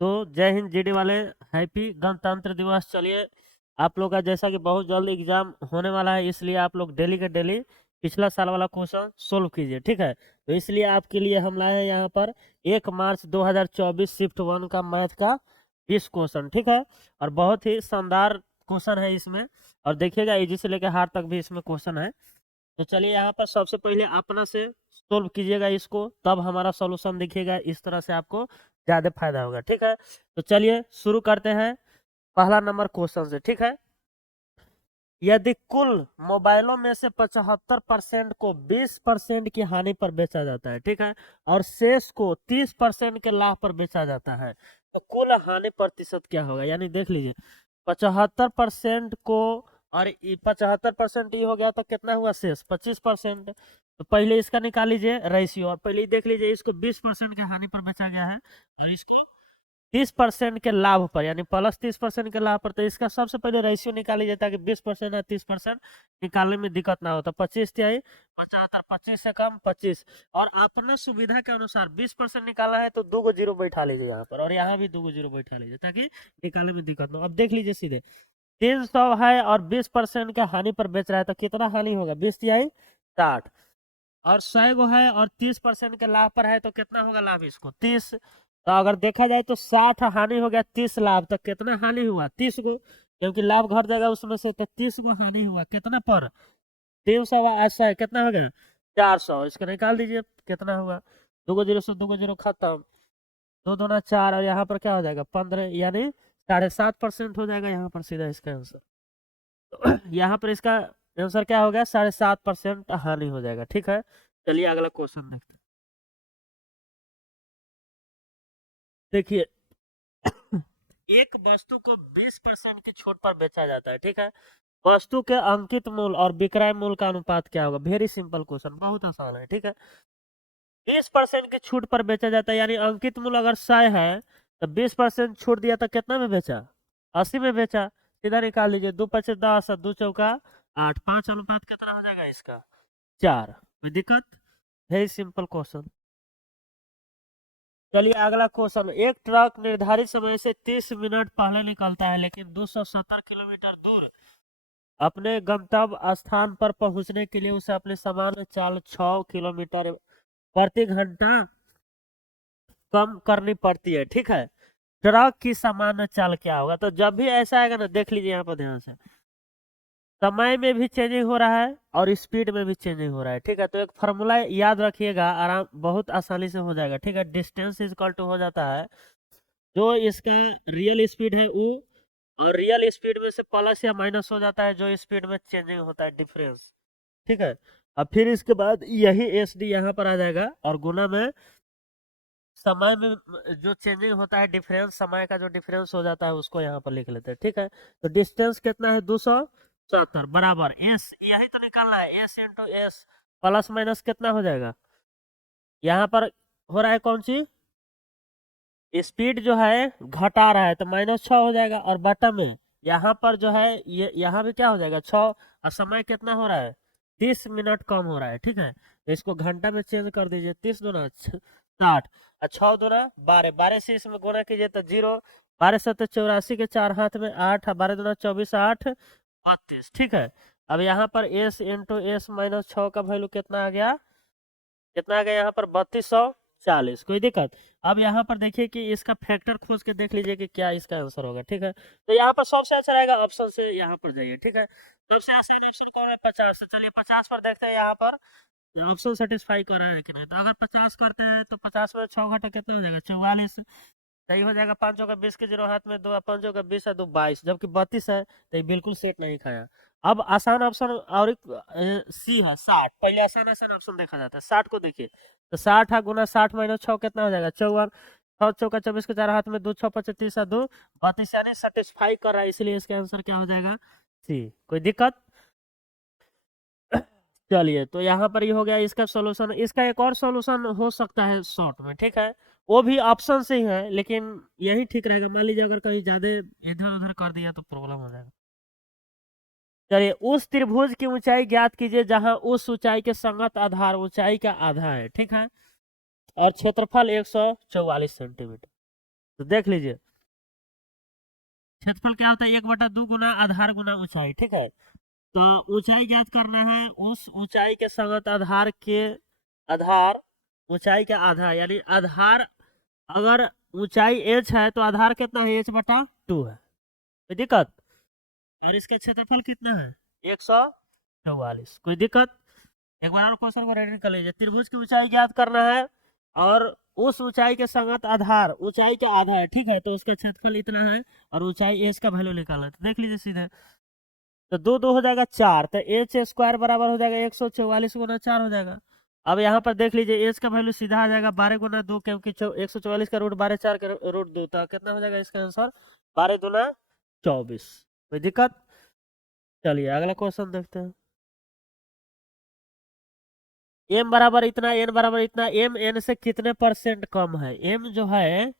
तो जय हिंद जीडी वाले, हैप्पी गणतंत्र दिवस। चलिए, आप लोग का जैसा कि बहुत जल्द एग्जाम होने वाला है, इसलिए आप लोग डेली के डेली पिछला साल वाला क्वेश्चन सोल्व कीजिए, ठीक है। तो इसलिए आपके लिए हम लाए हैं यहाँ पर 1 मार्च 2024 शिफ्ट 1 का मैथ का 20 क्वेश्चन, ठीक है। और बहुत ही शानदार क्वेश्चन है इसमें, और देखिएगा इजी से लेकर हार्ड तक भी इसमें क्वेश्चन है। तो चलिए यहाँ पर सबसे पहले अपना से सोल्व कीजिएगा इसको, तब हमारा सॉल्यूशन दिखेगा, इस तरह से आपको ज्यादा फायदा होगा, ठीक है। तो चलिए शुरू करते हैं पहला नंबर क्वेश्चन से, ठीक है। यदि कुल मोबाइलों में से 75% को 20% की हानि पर बेचा जाता है, ठीक है, और शेष को 30% के लाभ पर बेचा जाता है, तो कुल हानि प्रतिशत क्या होगा? यानी देख लीजिए, 75% को, और 75% ये हो गया तो कितना हुआ शेष? 25%। तो पहले इसका निकाल लीजिए रेशियो, और पहले देख लीजिए इसको 20% के हानि पर बेचा गया है, और इसको 30% के लाभ पर, यानी प्लस 30% के लाभ पर। तो इसका सबसे पहले रेशियो निकाली जाता है कि 20% या 30% निकालने में दिक्कत ना हो। तो 25 तिहाई 75, 25 से कम 25, और अपना सुविधा के अनुसार 20% निकाला है तो 2 गो जीरो बैठा लीजिए यहाँ पर, और यहाँ भी 2 गो जीरो बैठा लीजिए ताकि निकालने में दिक्कत ना हो। अब देख लीजिए सीधे 300 है और 20% का हानि पर बेच रहा है, तो कितना हानि होगा? 20 तिहाई 60, और 100 गो है और 30% के लाभ पर है, तो कितना होगा लाभ इसको? 30। तो अगर देखा जाए तो 60 हानि हो गया, 30 लाभ, तो कितना हानि हुआ? 30 गो, क्योंकि लाभ घट जाएगा उसमें से, तो 30 गो हानि हुआ। कितना पर? 300 800 कितना हो गया? 400। इसको निकाल दीजिए कितना हुआ? 2 गो जीरो से 2 गो जीरो खत्म, 2 दूना 4, और यहाँ पर क्या हो जाएगा? 15, यानी 7.5% हो जाएगा यहाँ पर सीधा इसका आंसर। तो यहाँ पर इसका आंसर क्या हो गया? 7.5% हानि हो जाएगा, ठीक है। चलिए अगला क्वेश्चन देखते हैं। देखिए, एक वस्तु को 20% की छूट पर बेचा जाता है, ठीक है। वस्तु के अंकित मूल्य और विक्रय मूल्य का अनुपात क्या होगा? वेरी सिंपल क्वेश्चन, बहुत आसान है, ठीक है। 20% की छूट पर बेचा जाता है, यानी अंकित मूल्य अगर 100 है तो 20% छूट दिया तो कितना में बेचा? 80 में बेचा। सीधा निकाल लीजिए, 2 × 5 = 10, 2 × 4 = 8, 5 अनुपात कितना हो जाएगा इसका? 4। कोई दिक्कत? Very simple question. चलिए अगला क्वेश्चन। एक ट्रक निर्धारित समय से 30 मिनट पहले निकलता है, लेकिन 270 किलोमीटर दूर अपने गंतव्य स्थान पर पहुंचने के लिए उसे अपने सामान्य चाल 6 किलोमीटर प्रति घंटा कम करनी पड़ती है, ठीक है। ट्रक की सामान्य चाल क्या होगा? तो जब भी ऐसा आएगा ना, देख लीजिए यहाँ पर ध्यान से, समय में भी चेंजिंग हो रहा है और स्पीड में भी चेंजिंग हो रहा है, ठीक है। तो एक फार्मूला याद रखिएगा, आराम बहुत आसानी से हो जाएगा, ठीक है। डिस्टेंस इज इक्वल टू हो जाता है जो इसका रियल स्पीड है वो, और रियल स्पीड में से प्लस या माइनस हो जाता है जो स्पीड में चेंजिंग होता है, डिफरेंस, ठीक है। अब फिर इसके बाद यही एस डी यहाँ पर आ जाएगा, और गुना में समय में जो चेंजिंग होता है, डिफरेंस, समय का जो डिफरेंस हो जाता है उसको यहाँ पर लिख लेते हैं, ठीक है। तो डिस्टेंस कितना है? 270 बराबर एस, यही तो निकालना है, S into S, plus minus कितना हो जाएगा? यहाँ पर हो रहा है कौन सी स्पीड जो है घटा रहा है, तो -6 हो जाएगा, और बटा में यहाँ पर जो है ये यहाँ भी क्या हो जाएगा? 6, और समय कितना हो रहा है? 30 मिनट कम हो रहा है, ठीक है। तो इसको घंटा में चेंज कर दीजिए, 30 दूना 60, और 6 दूना 12, 12 से इसमें गुना कीजिए तो 0, 12 7 84 के 4 हाथ में 8, 12 दूना 24, 8 32, ठीक है। अब यहाँ पर एस इंटू एस माइनस 6 का वैल्यू कितना आ गया? कितना आ गया यहाँ पर? 3240। कोई दिक्कत? अब यहाँ पर देखिए कि इसका फैक्टर खोज के देख लीजिए कि क्या इसका आंसर होगा, ठीक है। तो यहाँ पर सबसे अच्छा रहेगा ऑप्शन से यहाँ पर जाइए, ठीक है। सबसे आसान ऑप्शन कौन है? 50। तो चलिए 50 पर देखते हैं यहाँ पर ऑप्शन सेटिस्फाई कर रहा है कि नहीं। तो अगर 50 करते हैं तो 50 में 6 घटा कितना हो जाएगा? 44। सही हो जाएगा। 5 का 20 के जीरो हाथ में 2, 5 का 20 है 2 22, जबकि 32 है, तो ये बिल्कुल सेट नहीं खाया। अब आसान ऑप्शन और एक सी है 60। पहले आसान आसान ऑप्शन देखा जाता है, 60 को देखिए। तो 60 है गुना 60 माइनस 6 कितना हो जाएगा? 54। 6 चौका 24 के 4 हाथ में 2, 6 25 30 2 32, यानी सेटिस्फाई कर रहा है, इसलिए इसका आंसर क्या हो जाएगा? सी। कोई दिक्कत? चलिए, तो यहाँ पर ये हो गया इसका सॉल्यूशन। इसका एक और सॉल्यूशन हो सकता है शॉर्ट में, ठीक है। वो भी ऑप्शन से ही है, लेकिन यही ठीक रहेगा। मान लीजिए अगर कहीं ज्यादा इधर उधर कर दिया तो प्रॉब्लम हो जाएगा। चलिए, उस त्रिभुज की ऊंचाई ज्ञात कीजिए जहां उस ऊंचाई के संगत आधार ऊंचाई का आधा है, ठीक है, और क्षेत्रफल 144 सेंटीमीटर। तो देख लीजिए क्षेत्रफल क्या होता है, 1/2 गुना आधार गुना ऊंचाई, ठीक है। तो ऊंचाई ज्ञात करना है, उस ऊंचाई के संगत आधार ऊंचाई के आधा, यानी आधार अगर ऊंचाई h है तो आधार कितना है, h/2 है, कोई दिक्कत। और इसका क्षेत्रफल कितना है, 144, कोई दिक्कत। एक बार और क्वेश्चन को रेडी कर लीजिए। त्रिभुज की ऊंचाई ज्ञात करना है और उस ऊंचाई के संगत आधार ऊंचाई का आधा है, ठीक है, तो उसका क्षेत्रफल इतना है और ऊंचाई एच का वैल्यू निकालना है। तो देख लीजिए सीधे, तो दो दो हो जाएगा 4, तो एच स्क्वायर बराबर हो जाएगा 144 गुना 4 हो जाएगा। अब यहाँ पर देख लीजिए एच का वैल्यू सीधा आ जाएगा 12 गुना 2, क्योंकि 144 का रूट 12, 4 का रूट 2, तो कितना हो जाएगा इसका आंसर 12 दूना 24, कोई दिक्कत। चलिए अगला क्वेश्चन देखते हैं। एम बराबर इतना, एन बराबर इतना, एम एन से कितने परसेंट कम है, एम जो है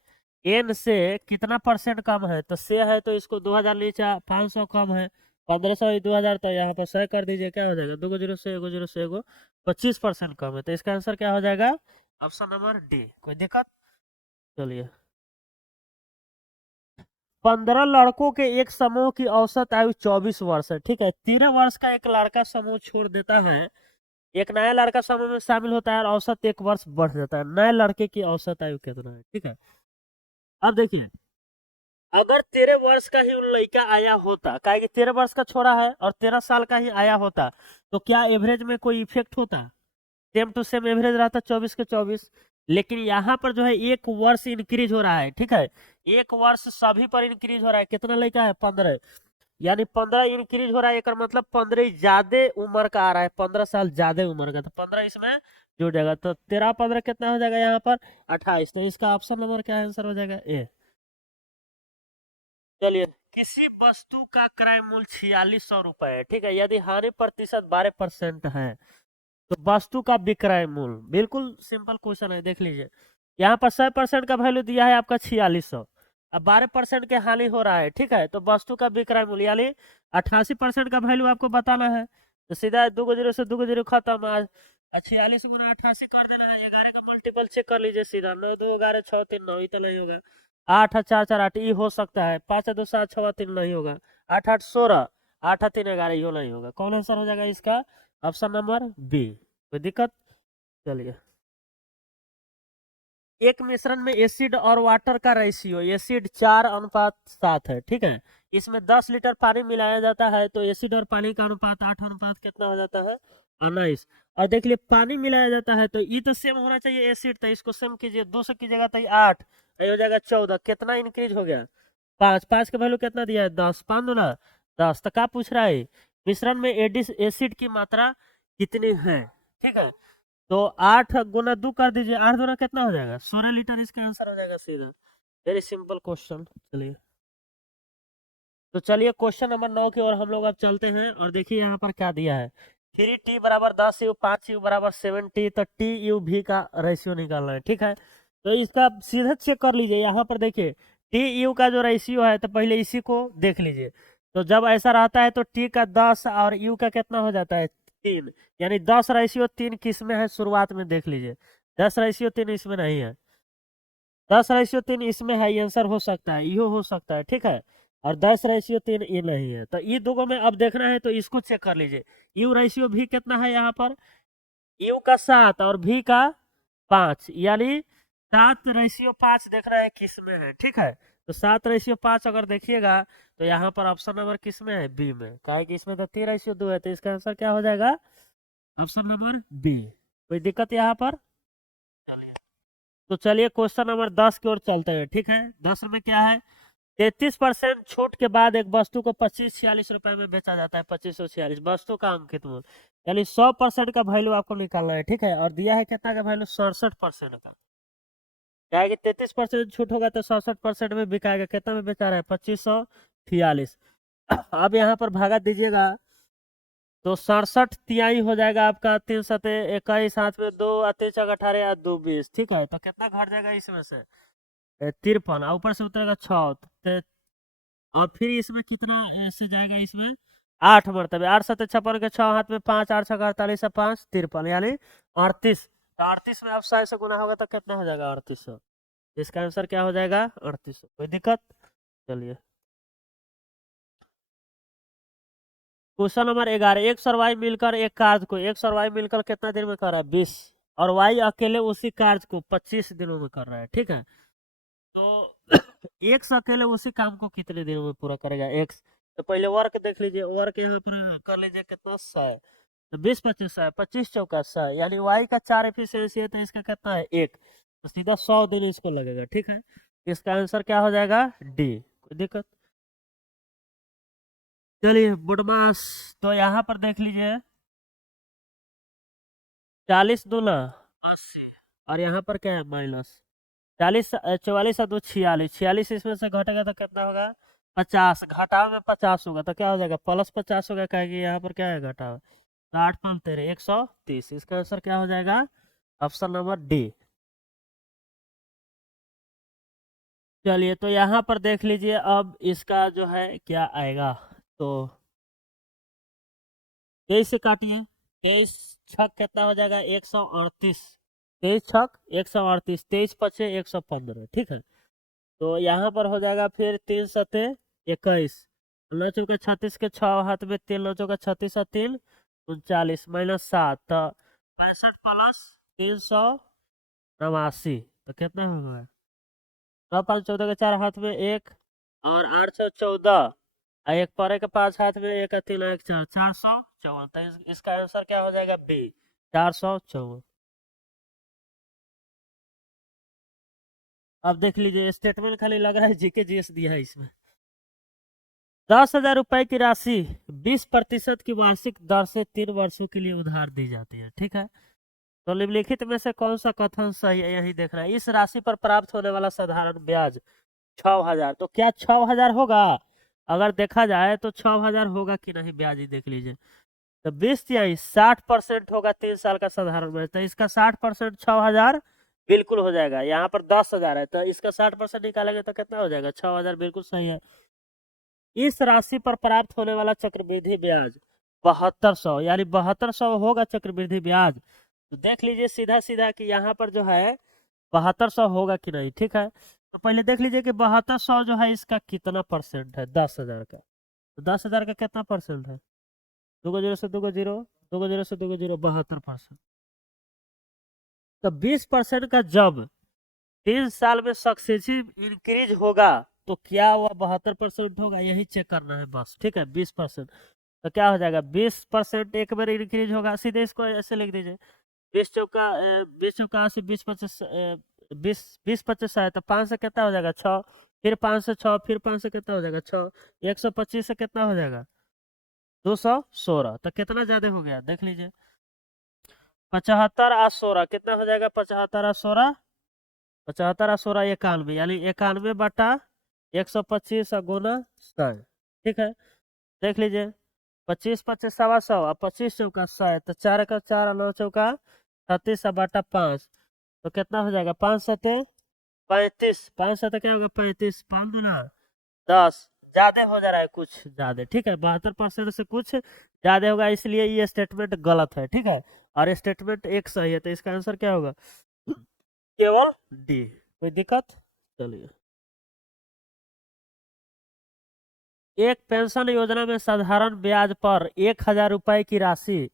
एन से कितना परसेंट कम है, तो से है तो इसको 2000 नीचे 500 कम है, 1500 2000, तो यहाँ पर 100 कर दीजिए, क्या हो जाएगा, 2 जीरो से 1 जीरो से 1 25% कम है, तो इसका आंसर क्या हो जाएगा, ऑप्शन नंबर डी, कोई दिक्कत। चलिए 15 लड़कों के एक समूह की औसत आयु 24 वर्ष है, ठीक है। 13 वर्ष का एक लड़का समूह छोड़ देता है, एक नया लड़का समूह में शामिल होता है और औसत 1 वर्ष बढ़ जाता है, नए लड़के की औसत आयु कितना है, ठीक है। अब देखिए अगर 13 वर्ष का ही उन लड़का आया होता, काहे कि 13 वर्ष का छोड़ा है और 13 साल का ही आया होता, तो क्या एवरेज में कोई इफेक्ट होता, सेम टू सेम एवरेज रहता 24 के 24। लेकिन यहाँ पर जो है 1 वर्ष इंक्रीज हो रहा है, ठीक है, 1 वर्ष सभी पर इंक्रीज हो रहा है, कितना लड़का है 15, यानी 15 इंक्रीज हो रहा है, एक मतलब 15 ज्यादा उम्र का आ रहा है, 15 साल ज्यादा उम्र का, तो 15 इसमें जुड़ जाएगा, तो 13 15 कितना हो जाएगा यहाँ पर 28, तो इसका ऑप्शन नंबर क्या आंसर हो जाएगा ए। चलिए किसी वस्तु का क्रय मूल्य 4600 रुपए है, ठीक है, यदि हानि प्रतिशत 12% है तो वस्तु का विक्रय मूल्य, बिल्कुल सिंपल क्वेश्चन है, देख लीजिए यहाँ पर 100% का वैल्यू दिया है आपका 4600, अब 12% के हानि हो रहा है, ठीक है, तो वस्तु का विक्रय मूल्य यानी 88% का वैल्यू आपको बताना है, तो सीधा 2 जीरो से 2 जीरो खत्म, आज 46 गुना 88 कर देना है, 11 का मल्टीपल चेक कर लीजिए सीधा, 9 2 11 6 3 9, इतना नहीं होगा, 8 4 4 8 ये हो सकता है, 5 2 7 6 3 नहीं होगा, 8 8 16, 8 3 11 ये नहीं होगा, कौन आंसर हो जाएगा इसका, ऑप्शन नंबर बी, कोई दिक्कत। चलिए एक मिश्रण में एसिड और वाटर का रेशियो, एसिड 4:7 है, ठीक है, इसमें 10 लीटर पानी मिलाया जाता है, तो एसिड और पानी का अनुपात 8 अनुपात कितना हो जाता है 19। और देख लिए पानी मिलाया जाता है तो ये तो सेम होना चाहिए एसिड, तो इसको सेम कीजिए, 2 से कीजिएगा तो ये 8, ये हो जाएगा 14, कितना इंक्रीज हो गया 5, 5 का वैल्यू कितना दिया है 10, 5 दूना 10, तो क्या पूछ रहा है मिश्रण में एसिड की मात्रा कितनी है, ठीक है, तो 8 गुना 2 कर दीजिए, 8 दूना कितना हो जाएगा 16 लीटर, इसका आंसर हो जाएगा सीधा, वेरी सिंपल क्वेश्चन। चलिए तो चलिए क्वेश्चन नंबर 9 की ओर हम लोग अब चलते हैं, और देखिए यहाँ पर क्या दिया है, 3t बराबर 10u, 5u बराबर 7t, तो टी यू भी का रेशियो निकालना है, ठीक है, तो इसका सीधा चेक कर लीजिए, यहाँ पर देखिए टी यू का जो रेशियो है, तो पहले इसी को देख लीजिए, तो जब ऐसा रहता है तो टी का 10 और यू का कितना हो जाता है 3, यानी 10:3 किस में है शुरुआत में देख लीजिए, 10:3 इसमें नहीं है, 10:3 इसमें है, ये आंसर हो सकता है, यो हो सकता है, ठीक है, और 10:3 ये नहीं है, तो ये दोनों में अब देखना है तो इसको चेक कर लीजिए, यू रेशियो भी कितना है यहाँ पर, यू का 7 और भी का 5, यानी 7:5 देखना है किस में है, ठीक है, तो 7:5 अगर देखिएगा तो यहाँ पर ऑप्शन नंबर किस में है बी में, क्या है कि इसमें तो 3:2 है, तो इसका आंसर क्या हो जाएगा ऑप्शन नंबर बी, कोई दिक्कत यहाँ पर। चलिए तो चलिए क्वेश्चन नंबर 10 की ओर चलते हैं, ठीक है, 10 में क्या है, 33% छूट के बाद एक वस्तु को 2546 रुपए में बेचा जाता है, 2546 वस्तु का अंकित मूल्य, यानी 100% का वैल्यू आपको निकालना है, ठीक है, और दिया है कितना का वैल्यू 67% का, क्या है कि 33% छूट होगा तो 67% में बिकाएगा, कितना में बेचा रहा है 2546, अब यहाँ पर भागा दीजिएगा तो 67 तिहाई हो जाएगा आपका, 3 सते 21, हाथ में 2, 3 18 या 2 20, ठीक है, तो कितना घट जाएगा इसमें से 53, और ऊपर से उतरेगा 6, और फिर इसमें कितना ऐसे जाएगा इसमें 8 मरतबे, 8 सते 56 के 6, हाथ में 5, 8 6 48 से 5 53, यानी 38, तो 38 में अब 100 से गुना होगा तो कितना हो जाएगा 3800, इसका आंसर क्या हो जाएगा 3800। कोई दिक्कत? चलिए क्वेश्चन नंबर 11, एक और y मिलकर एक कार्य को, एक और y मिलकर कितना दिन में कर रहा है 20, और y अकेले उसी कार्य को 25 दिनों में कर रहा है। ठीक है, तो x अकेले उसी काम को कितने दिनों में पूरा करेगा x? तो पहले वर्क देख लीजिए, वर्क यहाँ पर कर लीजिए कितना 100 है, तो 20 25 100, 25 चौका 100, यानी y का 4 एफिशिएंसी है, तो इसका कितना है 1, तो सीधा 100 दिन इसको लगेगा। ठीक है, इसका आंसर क्या हो जाएगा डी। कोई दिक्कत? चलिए बुडमास, तो यहाँ पर देख लीजिए 40 दूना 80, और यहाँ पर क्या है माइनस 40, 44 और 2 46, 46 इसमें से घटेगा तो कितना होगा 50, घटाव में 50 होगा तो क्या हो जाएगा प्लस 50 होगा, कहेगी यहाँ पर क्या है घटाव, तो 8 5 13 130, इसका आंसर क्या हो जाएगा ऑप्शन नंबर डी। चलिए तो यहाँ पर देख लीजिए अब इसका जो है क्या आएगा, तो 23 से काटिए, 23 छक कितना हो जाएगा 138, 23 छक 138, 23 पचे 115। ठीक है, तो यहाँ पर हो जाएगा फिर 3 सते 21, नौ चौका 36 के 6 हाथ में 3, नौ चौका 36 और 3 39 माइनस 7, तो 65 प्लस 389, तो कितना होगा 9 5 14 के 4 हाथ में 1, और 814, और एक परे के 5 हाथ में 1 और 3 1 4, 454, तो इसका आंसर क्या हो जाएगा बी 454। अब देख लीजिए स्टेटमेंट खाली लग रहा है जीके जीएस दिया है इसमें। 10,000 रुपए की राशि 20% की वार्षिक दर से 3 वर्षों के लिए उधार दी जाती है। ठीक है, तो निम्नलिखित में से कौन सा कथन सही है, यही देखना है। इस राशि पर प्राप्त होने वाला साधारण ब्याज 6,000, तो क्या 6,000 होगा? अगर देखा जाए तो 6,000 होगा कि नहीं, ब्याज ही देख लीजिए, तो 20 या 60% होगा 3 साल का साधारण ब्याज, तो इसका 60% 6,000 बिल्कुल हो जाएगा। यहाँ पर 10,000 है तो इसका 60% निकालेंगे तो कितना हो जाएगा 6,000, बिल्कुल सही है। इस राशि पर प्राप्त होने वाला चक्रवृद्धि ब्याज 7200, यानी 7200 होगा चक्रवृद्धि ब्याज, तो देख लीजिए सीधा सीधा कि यहाँ पर जो है 7200 होगा कि नहीं। ठीक है, तो पहले देख लीजिए कि 7200 जो है इसका कितना परसेंट है 10,000 का, तो 10,000 का कितना परसेंट है, 2 जीरो से 2 जीरो, 2 जीरो से 2 जीरो 72%, तो 20% का जब 3 साल में सक्सेसिव इंक्रीज होगा तो क्या वह 72% होगा, यही चेक करना है बस। ठीक है, 20%, तो क्या हो जाएगा 20% एक बार इंक्रीज होगा, सीधे इसको ऐसे लिख दीजिए 20 चौका 80, 20 25 20 25 है, तो 5 से कितना हो जाएगा 6, फिर 5 से 6, फिर 5 से कितना हो जाएगा 6, 125 से कितना हो जाएगा 216, तो कितना ज्यादा हो गया देख लीजिए 75 और 16 कितना हो जाएगा 75 और 16, 75 और 16 91, यानी 91/125 गुना 100। ठीक है, देख लीजिए 25 25 125 और 25 चौका 100, तो 4 का 4 9 चौका 36/5, तो कितना हो जाएगा 5 सते 35, 5 सते क्या होगा 35, 5 दूना 10, ज्यादा हो जा रहा है कुछ ज्यादा। ठीक है, 72% से कुछ ज्यादा होगा, इसलिए ये स्टेटमेंट गलत है। ठीक है, और स्टेटमेंट एक सही है, तो इसका आंसर क्या होगा केवल डी। कोई दिक्कत? चलिए, एक पेंशन योजना में साधारण ब्याज पर 1,000 रुपए की राशि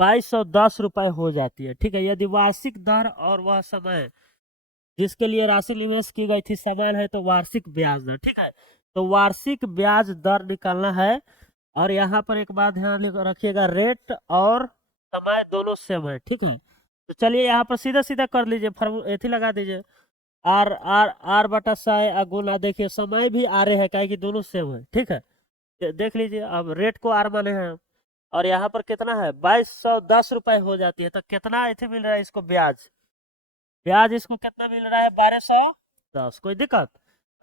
2,210 रुपए हो जाती है। ठीक है, यदि वार्षिक दर और वह समय जिसके लिए राशि निवेश की गई थी समान है तो वार्षिक ब्याज दर। ठीक है, तो वार्षिक ब्याज दर निकालना है, और यहाँ पर एक बात ध्यान रखिएगा, रेट और समय दोनों सेम है। ठीक है, तो चलिए यहाँ पर सीधा सीधा कर लीजिए, एथी लगा दीजिए आर आर आर बटा साय गुना, देखिए समय भी आ रहे हैं क्या कि दोनों सेम है। ठीक है, देख लीजिए अब रेट को आर माने हैं, और यहाँ पर कितना है 2,210 रुपए हो जाती है, तो कितना इथे मिल रहा है इसको ब्याज, ब्याज इसको कितना मिल रहा है 1,210। कोई दिक्कत?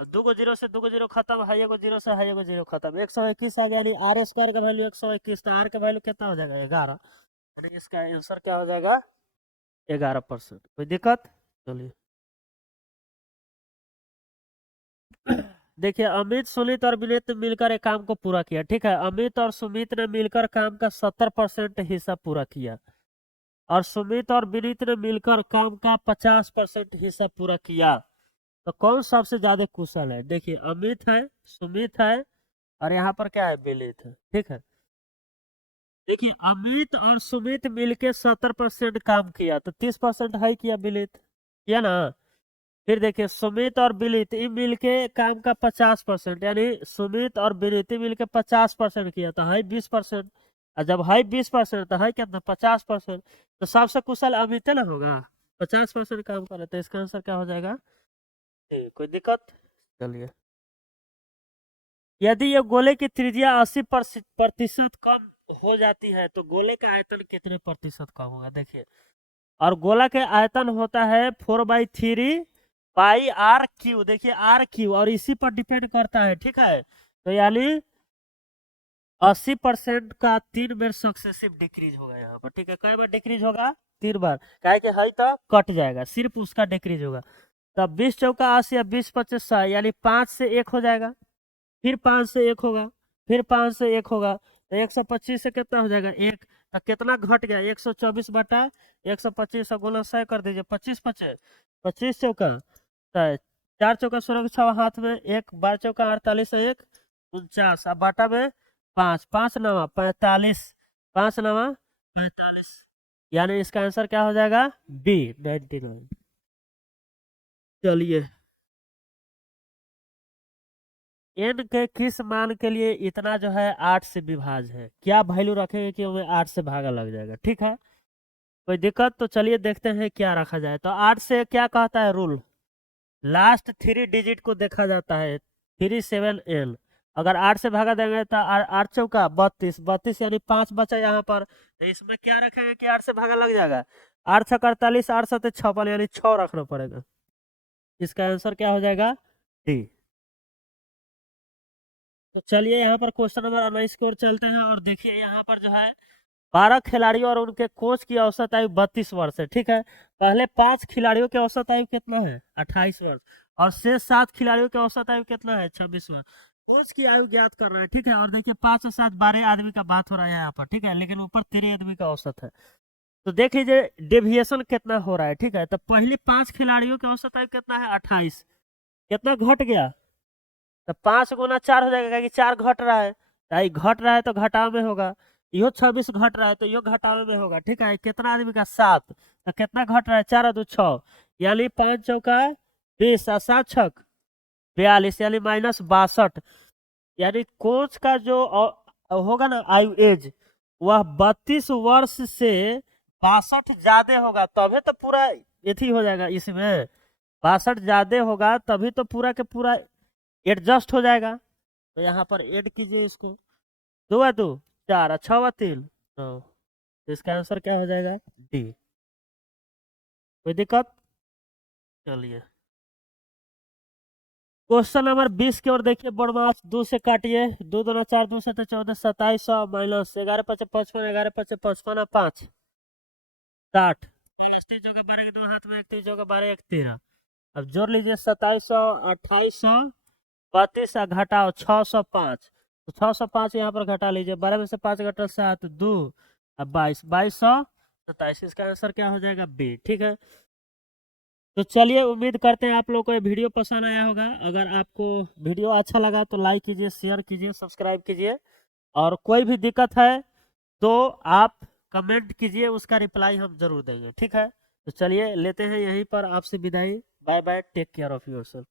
2 जीरो से 2 जीरो खत्म है, एगो जीरो से है, एगो जीरो खत्म, 121 आ गया, यानी आर स्क्वायर का वैल्यू 121, तो आर का वैल्यू कितना हो जाएगा 11, यानी इसका आंसर क्या हो जाएगा 11%। कोई दिक्कत? चलिए देखिए अमित सुमित और विनीत ने मिलकर एक काम को पूरा किया। ठीक है, अमित और सुमित ने मिलकर काम का 70% हिस्सा पूरा किया, और सुमित और विनीत ने मिलकर काम का 50% हिस्सा पूरा किया। तो कौन सबसे ज्यादा कुशल है? देखिए, अमित है, सुमित है, और यहाँ पर क्या है, विलित है। ठीक है, देखिए अमित और सुमित मिलके 70% काम किया, तो 30% है किया विलित, किया ना। फिर देखिए सुमित और विलित ये मिलके काम का 50%, यानी सुमित और विलित ये मिलके 50% किया, तो है 20%। और जब है 20% तो है कितना, 50%। तो सबसे कुशल अमित ना होगा, 50% काम कर रहे, तो इसका आंसर क्या हो जाएगा? कोई दिक्कत? चलिए, यदि ये गोले की त्रिज्या 80% कम हो जाती है तो गोले का आयतन कितने प्रतिशत कम होगा? देखिए, और गोला के आयतन होता है 4/3 पाई r क्यू। देखिए आर क्यू, और इसी पर डिपेंड करता है। ठीक है, तो यानी 80% का 3 बार सक्सेसिव डिक्रीज होगा यहाँ पर। ठीक है, कई बार डिक्रीज होगा? 3 बार। काहे कि है तो कट जाएगा, सिर्फ उसका डिक्रीज होगा। तब 20 × 4 = 80 या 20×25 = 100, यानी 5 से 1 हो जाएगा, फिर 5 से 1 होगा, फिर 5 से 1 होगा, तो 125 से कितना हो जाएगा, 1। तो कितना घट गया, 124/125 गुना 100 कर दीजिए, 25×5 = 25 चौका, तो 4 चौका 16 6 हाथ में, 1 12 चौका 48 1 49, अब बाटा में 5 5 9 45, 5 9 45, यानी इसका आंसर क्या हो जाएगा? बी, 99। चलिए, एन के किस मान के लिए इतना जो है 8 से विभाज्य है? क्या वैल्यू रखेंगे कि हमें 8 से भागा लग जाएगा? ठीक है, कोई दिक्कत? तो चलिए देखते हैं क्या रखा जाए। तो 8 से क्या कहता है रूल, लास्ट 3 डिजिट को देखा जाता है, 37N। अगर 8 से भागा देंगे तो 8 चौका 32, 32 यानी 5 बचा यहाँ पर, तो इसमें क्या रखेंगे कि 8 से भागा लग जाएगा? 8 छक्का 48, 8 सत्ते 56, यानी 6 रखना पड़ेगा। इसका आंसर क्या हो जाएगा? डी। तो चलिए यहाँ पर क्वेश्चन नंबर 19 की ओर चलते हैं, और देखिए यहाँ पर जो है 12 खिलाड़ियों और उनके कोच की औसत आयु 32 वर्ष है। ठीक है, पहले 5 खिलाड़ियों की औसत आयु कितना है? 28 वर्ष। और शेष 7 खिलाड़ियों की औसत आयु कितना है? 26 वर्ष। कोच की आयु ज्ञात कर रहे हैं। ठीक है, और देखिए 5 और 7 12 आदमी का बात हो रहा है यहाँ पर। ठीक है, लेकिन ऊपर 13 आदमी का औसत है, तो देख लीजिए डेविएशन कितना हो रहा है। ठीक है, तो पहले 5 खिलाड़ियों की औसत आयु कितना है? 28। कितना घट गया? तो 5 × 4 हो जाएगा, क्योंकि 4 घट रहा है, ताई घट रहा है तो घटाव में होगा। यो 26 घट रहा है तो यो घटाव में होगा। ठीक है, कितना आदमी का? 7। तो कितना घट रहा है? 4 और 2 6, यानी 5 चौका 20 और 7 छक 42, यानी -62। यानी कोच का जो होगा ना आयु एज, वह 32 वर्ष से 62 ज्यादा होगा, तभी तो पूरा एथी हो जाएगा इसमें। 62 ज्यादा होगा तभी तो पूरा के पूरा एडजस्ट हो जाएगा। तो यहाँ पर ऐड कीजिए इसको, 2 और 2 4 और 6 और 3 9, तो इसका आंसर क्या हो जाएगा? डी। कोई दिक्कत? चलिए, क्वेश्चन नंबर 20 की ओर देखिए। बड़मास 2 से काटिए, 2 दूना 4, 2 7 14, 2700 माइनस 11 5 55, 11 5 55 5 60, 3 चौका 12 के 2 हाथ में, 1 3 चौका 12 1 13। अब जोड़ लीजिए 2700 2800 32 और घटाओ 605, तो 605 यहाँ पर घटा लीजिए, 12 में से 5 घटा 7 2, अब 22 2227। इसका आंसर क्या हो जाएगा? बी। ठीक है, तो चलिए उम्मीद करते हैं आप लोगों को ये वीडियो पसंद आया होगा। अगर आपको वीडियो अच्छा लगा तो लाइक कीजिए, शेयर कीजिए, सब्सक्राइब कीजिए, और कोई भी दिक्कत है तो आप कमेंट कीजिए, उसका रिप्लाई हम जरूर देंगे। ठीक है, तो चलिए लेते हैं यहीं पर आपसे विदाई। Bye bye, take care of yourself.